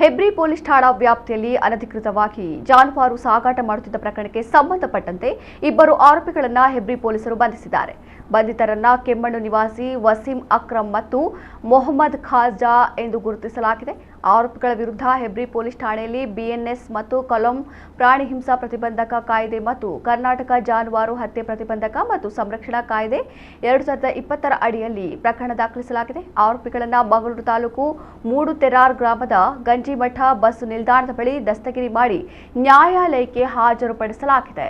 Hebri police ಠಾಣಾ ವ್ಯಾಪ್ತಿಯಲ್ಲಿ ಅನಧಿಕೃತವಾಗಿ ಜಾನುವಾರು ಸಾಗಾಟ ಮಾಡುತ್ತಿದ್ದ ಪ್ರಕರಣಕ್ಕೆ ಸಂಬಂಧಪಟ್ಟಂತೆ ಇಬ್ಬರು ಆರೋಪಿಗಳನ್ನು ಹೆಬ್ರಿ ಪೊಲೀಸರು ಬಂಧಿಸಿದ್ದಾರೆ. ಬಂಧಿತರನ್ನ ಕೆಮ್ಮಣ್ಣು ನಿವಾಸಿ ವಸೀಂ ಅಕ್ರಮ್ ಮತ್ತು ಮೊಹಮ್ಮದ್ ಖಾಜಾ ಎಂದು ಗುರುತಿಸಲಾಗಿದೆ. ಆರೋಪಿಗಳ ವಿರುದ್ಧ ಹೆಬ್ರಿ ಪೊಲೀಸ್ ಠಾಣೆಯಲ್ಲಿ ಬಿಎನ್ಎಸ್ ಮತ್ತು ಕೊಲಂ ಪ್ರಾಣಿ ಹಿಂಸಾ ಪ್ರತಿಬಂಧಕ ಕಾಯ್ದೆ ಮತ್ತು ಕರ್ನಾಟಕ ಜಾನುವಾರು ಹತ್ಯೆ ಪ್ರತಿಬಂಧಕ ಮತ್ತು ಸಂರಕ್ಷಣಾ ಕಾಯ್ದೆ 2020 ಅಡಿಯಲ್ಲಿ ಪ್ರಕರಣ ದಾಖಲಿಸಲಾಗಿದೆ. ಆರೋಪಿಗಳನ್ನು ಮಂಗಳೂರು ತಾಲೂಕು ಮೂಡುತೆರಾರ್ ಗ್ರಾಮದ ಗಂಜಿಮಠ ಬಸ್ ನಿಲ್ದಾಣದ ಬಳಿ ದಸ್ತಗಿರಿ ಮಾಡಿ ನ್ಯಾಯಾಲಯಕ್ಕೆ ಹಾಜರುಪಡಿಸಲಾಗಿದೆ.